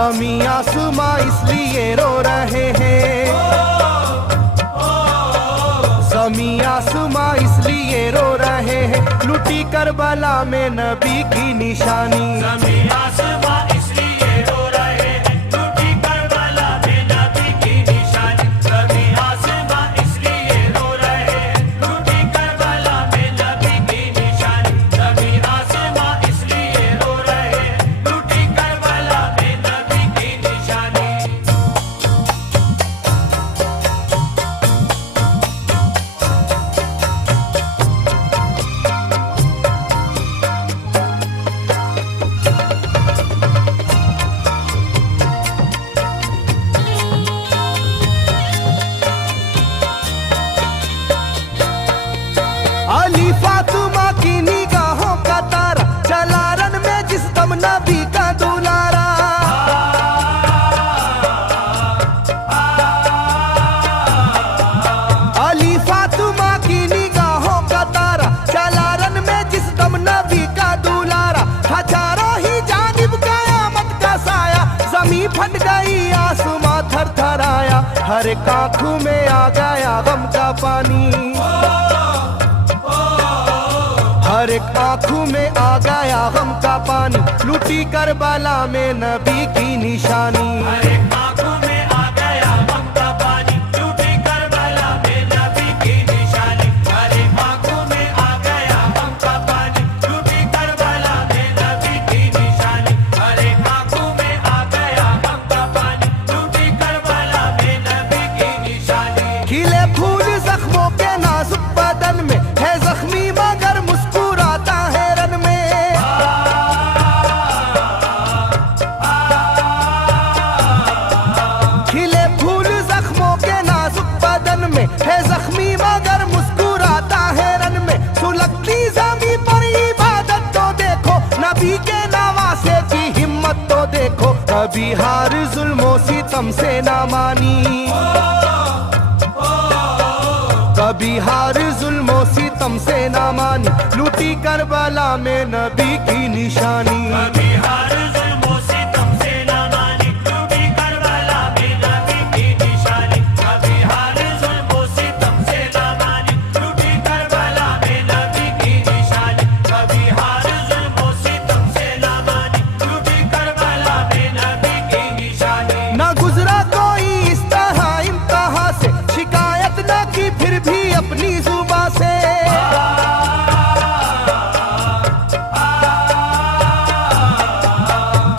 ज़मीं आसमां इसलिए रो रहे हैं, ज़मीं आसमां इसलिए रो रहे हैं, लुटी करबला में नबी की निशानी। ज़मीं आसमां इसलिए रो रहे हैं, लुटी करबला में नबी की निशानी। ज़मीं आसमां इसलिए रो रहे हैं, लुटी करबला में नबी की निशानी। ज़मीं आसमां इसलिए रो रहे हैं, लुटी करबला में नबी की निशानी। अली फातिमा की निगाहों का तारा, चला रन में जिस दम नबी का दुलारा। अली फातिमा की निगाहों का तारा, चला रन में जिस दम नबी का दुलारा। था चारों ही जानिब कयामत का साया, जमीन फट गई आसमां थर थर आया। हर एक आंखों में आ गया गम का पानी, हर एक आंखों में आ गया गम का पानी, लुटी करबला में नबी की निशानी। हर एक आंखों में आ गया गम का पानी, लुटी करबला में नबी की निशानी। हर एक आंखों में आ गया गम का पानी, लुटी करबला में नबी की निशानी। हर एक आंखों में आ गया गम का पानी, लुटी करबला में नबी की निशानी। खिले फूल जख्मों के नाजुक बदन में है जख्मी मगर मुस्कुराता है रन में। खिले फूल जख्मों के नाजुक बदन में है जख्मी मगर मुस्कुराता है रन में। सुलगती ज़मीं पर इबादत तो देखो, नबी के नवासे की हिम्मत तो देखो। कभी हार जुल्मों सितम से ना मानी, कभी हार जुल्मों सितम से ना मानी, लुटी करबला में नबी की निशानी। कभी हार जुल्मों सितम से ना मानी, लुटी करबला में नबी की निशानी। कभी हार जुल्मों सितम से ना मानी, लुटी करबला में नबी की निशानी। कभी हार जुल्मों सितम से ना मानी, लुटी करबला में नबी की निशानी। ना गुजरा कोई इस तरह इम्तिहा से, शिकायत न की फिर भी अपनी जुबां से।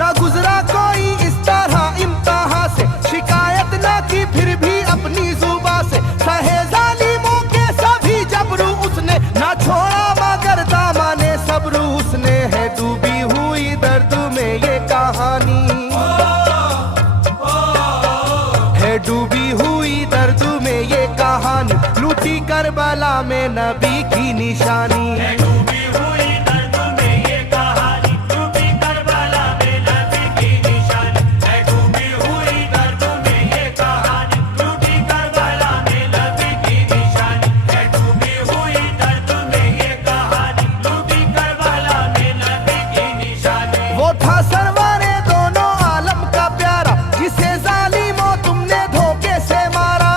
ना गुजरा कोई इस तरह इम्तिहा से, शिकायत न की फिर भी अपनी जुबां से। सहे जालिमों के सभी जबरू उसने, ना छोड़ा मगर दामने सब्र उसने। है डूबी हुई दर्द में ये कहानी, है डूबी हुई दर्द में ये कहानी, लूटी करबला में नबी की निशानी। है डूबी हुई दर्द में ये कहानी, लुटी करबला में नबी की निशानी। है डूबी हुई दर्द में ये कहानी, लुटी करबला में नबी की निशानी। है डूबी हुई दर्द में ये कहानी, लुटी करबला में नबी की निशानी। वो था सरवारे दोनों आलम का प्यारा, जिसे जालिमों तुमने धोखे से मारा।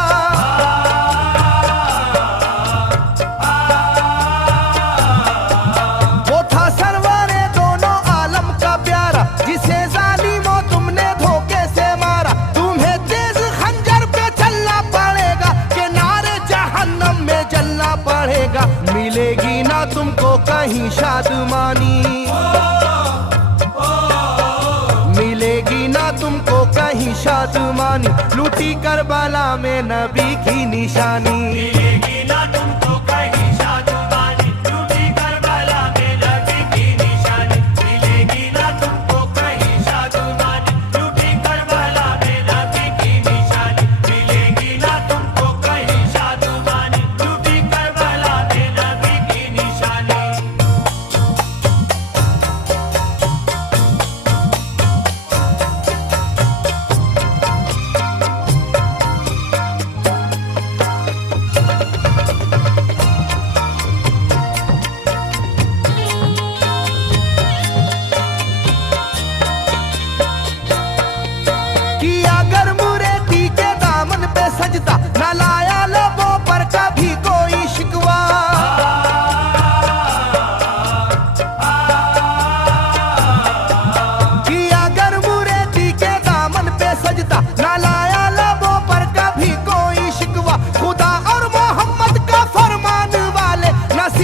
वो था सरवारे दोनों आलम का प्यारा, जिसे जालिमों तुमने धोखे से मारा। तुम्हें तेज खंजर पे चलना पड़ेगा, कि नारे जहन्नम में जलना पड़ेगा। मिलेगी ना तुमको कहीं शादमानी, मिलेगी ना तुमको कहीं शादमानी, लूटी करबला में नबी की निशानी। मिलेगी ना तुमको कहीं शादमानी, लुटी करबला में नबी की निशानी। मिलेगी ना तुमको कहीं शादमानी, लुटी करबला में नबी की निशानी। मिलेगी ना तुमको कहीं शादमानी, लुटी करबला में नबी की निशानी।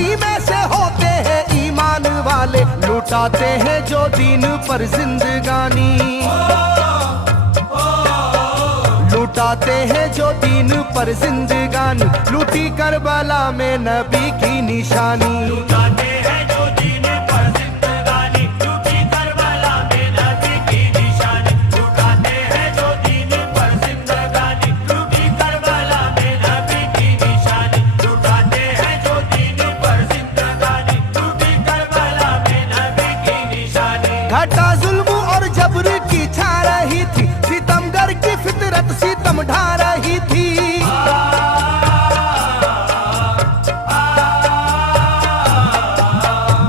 उसी में से होते हैं ईमान वाले, लुटाते हैं जो दीन पर जिंदगानी, लुटाते हैं जो दीन पर जिंदगानी, लूटी करबला में नबी की निशानी। लुटाते हैं जो दीन पर जिंदगानी, लूटी करबला में नबी की निशानी। लुटाते हैं जो दीन पर जिंदगानी, लूटी करबला में नबी की निशानी। लुटाते हैं जो दीन पर जिंदगानी, लूटी करबला में नबी की निशानी। घटा जुल्म और जबर की छा रही थी, सितमगर की फितरत सितम ढा रही थी।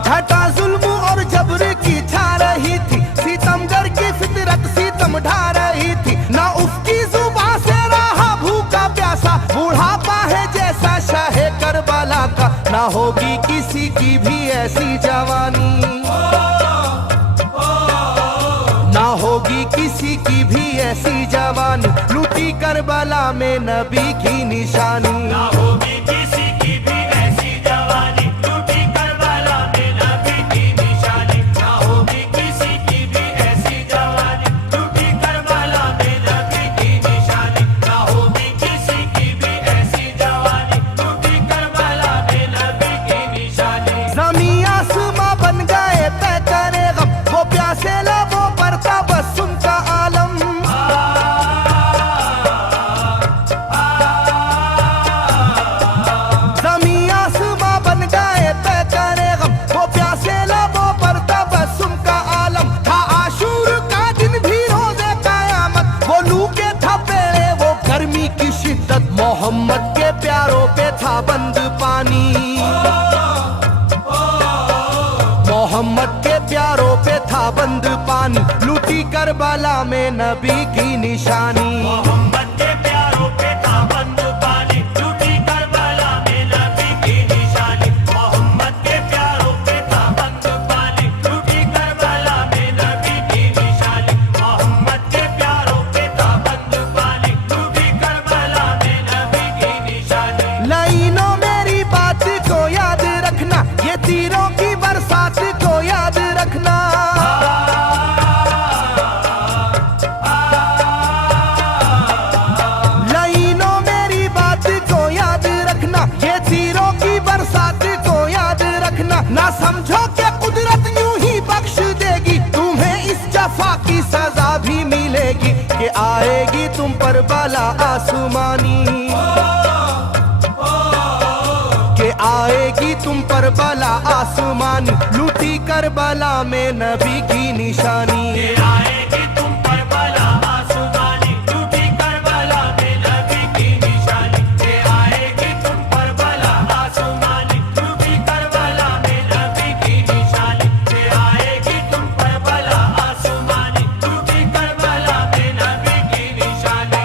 घटा जुल्म और जबर की छा रही थी, सितमगर की फितरत सितम ढा रही थी। ना उसकी जुबान से रहा भूखा प्यासा, बुढ़ापा है जैसा शाहे करबला का, ना होगी किसी की भी ऐसी जवानी, ना होगी किसी की भी ऐसी जवानी, लूटी करबला में नबी की निशानी। ना होगी किसी की भी ऐसी जवानी, लूटी करबला में नबी की निशानी। ना होगी किसी की भी ऐसी जवानी, लूटी करबला में नबी की निशानी। ना होगी किसी की भी ऐसी जवानी, लूटी करबला में नबी की निशानी। ज़मीं आसमां बन गए तय करे गम, वो प्यासे लबों पर तबस्सुम का आलम। ज़मीं आसमां बन गए तय करे गम, वो प्यासे लबों पर तबस्सुम का आलम। था आशूर का दिन भी रोज़े क़यामत, वो लू के थपेड़े वो गर्मी की शिद्दत, मोहम्मद के प्यारों पे था बंद पानी, मोहम्मद के प्यारों पे था बंद पानी, लूटी करबला में नबी की निशानी। मोहम्मद के प्यारों पे था बंद पानी, लूटी करबला में नबी की निशानी। मोहम्मद के प्यारों पे था बंद पानी, लूटी करबला में नबी की निशानी। मोहम्मद के प्यारों पे था बंद पानी, लूटी करबला में नबी की निशानी। लाइनों मेरी बात को याद रखना, ये तीरों की बरसात को याद रखना। लाइनों मेरी बात को याद रखना, ये तीरों की बरसात को याद रखना। ना समझो कि कुदरत यूं ही बख्श देगी, तुम्हें इस जफा की सजा भी मिलेगी, कि आएगी तुम पर बला आसमानी, के आएगी तुम पर बला आसमानी, लूटी करबला में नबी की निशानी। ये आएगी तुम पर बला आसमानी, लूटी करबला में नबी की निशानी। ये आएगी तुम पर बला आसमानी, लूटी करबला में नबी की निशानी। ये आएगी तुम पर बला आसमानी, लूटी करबला में नबी की निशानी।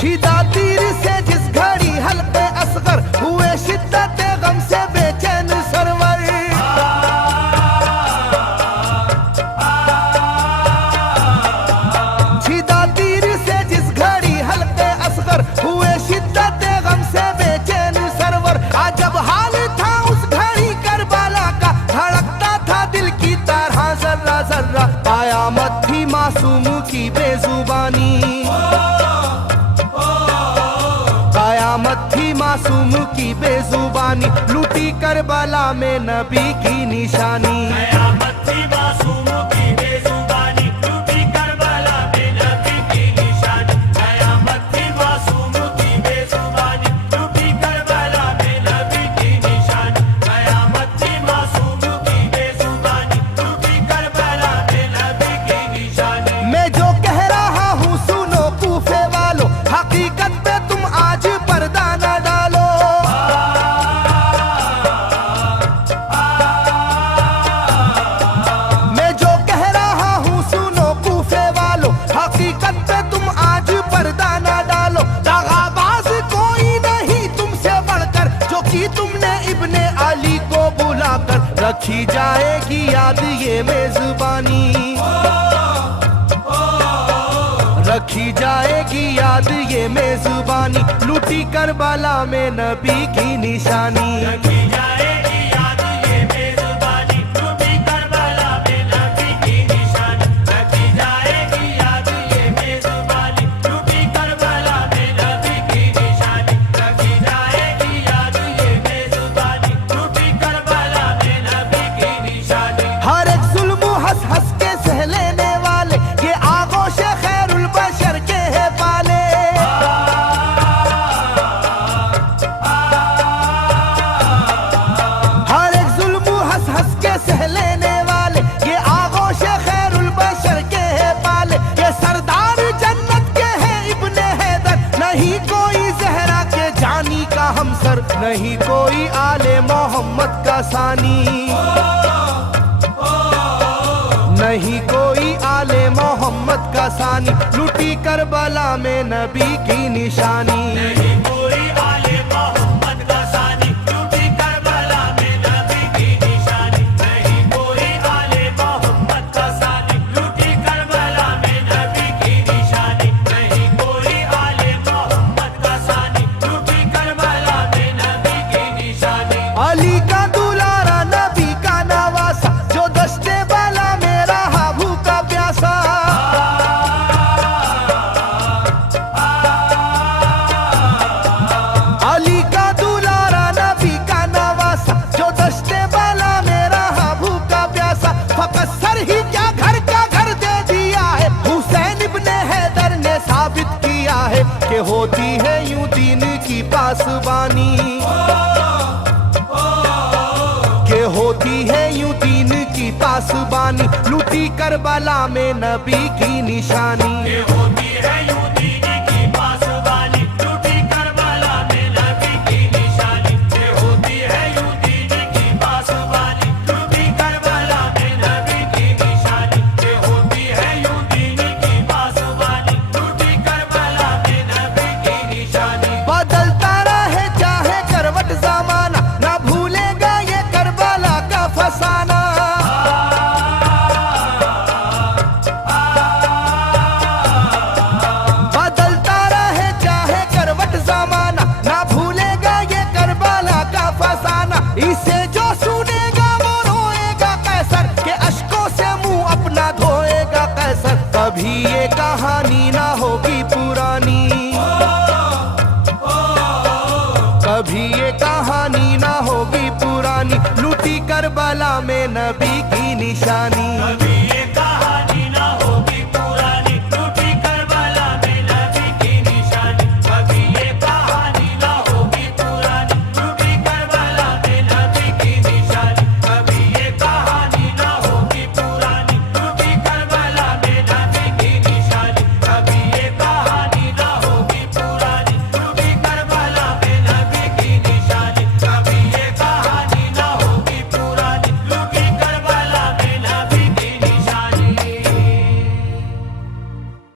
छिदा तीर से जिस घड़ी हल्के असगर हुए, शिद्दत गम से बेचैन सरवर। छिदा तीर से जिस घड़ी हल्के असगर हुए, शिद्दत गम से बेचैन सरवर। अजब हाल था उस घड़ी करबला का, धड़कता था दिल की तरह जर्रा जर्रा। कयामत थी मासूम की बेजुबानी, कयामत थी मासूम की बेजुबानी, लूटी करबला में नबी की निशानी। कयामत थी मासूम की बेजुबानी, लूटी करबला में नबी की निशानी। कयामत थी मासूम की बेजुबानी, लूटी करबला में नबी की निशानी। कयामत थी मासूम की बेजुबानी, लूटी करबला में नबी की निशानी। मैं जो कह रहा हूँ सुनो कूफे वालों, हकीकत पे तुम आज पर्दा न डालो। रखी जाएगी याद ये मेजबानी, रखी जाएगी याद ये मेजबानी, लूटी करबला में नबी की निशानी। रखी जाएगी याद ये मेजबानी, लूटी करबला में नबी की निशानी। रखी जाएगी याद ये मेजबानी, लूटी करबला में नबी की निशानी। रखी जाएगी याद ये मेजबानी, लूटी करबला में नबी की निशानी। हर एक जुल्म हंस हंस के सह लेने वाले, ये आगोश खैरुल बशर के है पाले। हर एक जुल्म हंस हंस के सह लेने वाले, ये आगोश खैरुल बशर के है पाले। ये सरदार जन्नत के है इब्ने हैदर, नहीं कोई जहरा के जानी का हमसर, नहीं कोई आले मोहम्मद का सानी, नहीं कोई आले मोहम्मद का सानी, लूटी करबला में नबी की निशानी। नहीं कोई आले मोहम्मद का सानी, लूटी करबला में नबी की निशानी। नहीं कोई आले मोहम्मद का सानी, लूटी करबला में नबी की निशानी। नहीं कोई आले मोहम्मद का सानी, लूटी करबला में नबी की निशानी। अली का दुलारा नबी का नवासा, जो दस्ते बाला में रहा भूखा प्यासा। अली का दुलारा नबी का नवासा, जो दस्ते बाला में रहा भूखा प्यासा। फकत सर ही क्या घर का घर दे दिया है, हुसैन इब्ने हैदर ने साबित किया है कि होती है यूं दीन की पासबानी, के होती है यूं दीन की पासबानी, लूटी करबला में नबी की निशानी। ये होती है यूं दीन की पासबानी, लूटी करबला में नबी की निशानी। ये होती है यूं दीन की पासबानी, लूटी करबला में नबी की निशानी। ये होती है यूं दीन की पासबानी, लूटी करबला में नबी की निशानी। बदलता रहे चाहे करवट जमाना, ना भूलेगा ये करबला का फसाना। बदलता रहे चाहे करवट जमाना, ना भूलेगा ये करबला का फसाना। इसे जो सुनेगा वो रोएगा कैसर, के अश्कों से मुंह अपना धोएगा कैसर। कभी ये कहानी ना होगी पुरानी, कभी ये कहानी ना होगी पुरानी, लूटी करबला में नबी की निशानी।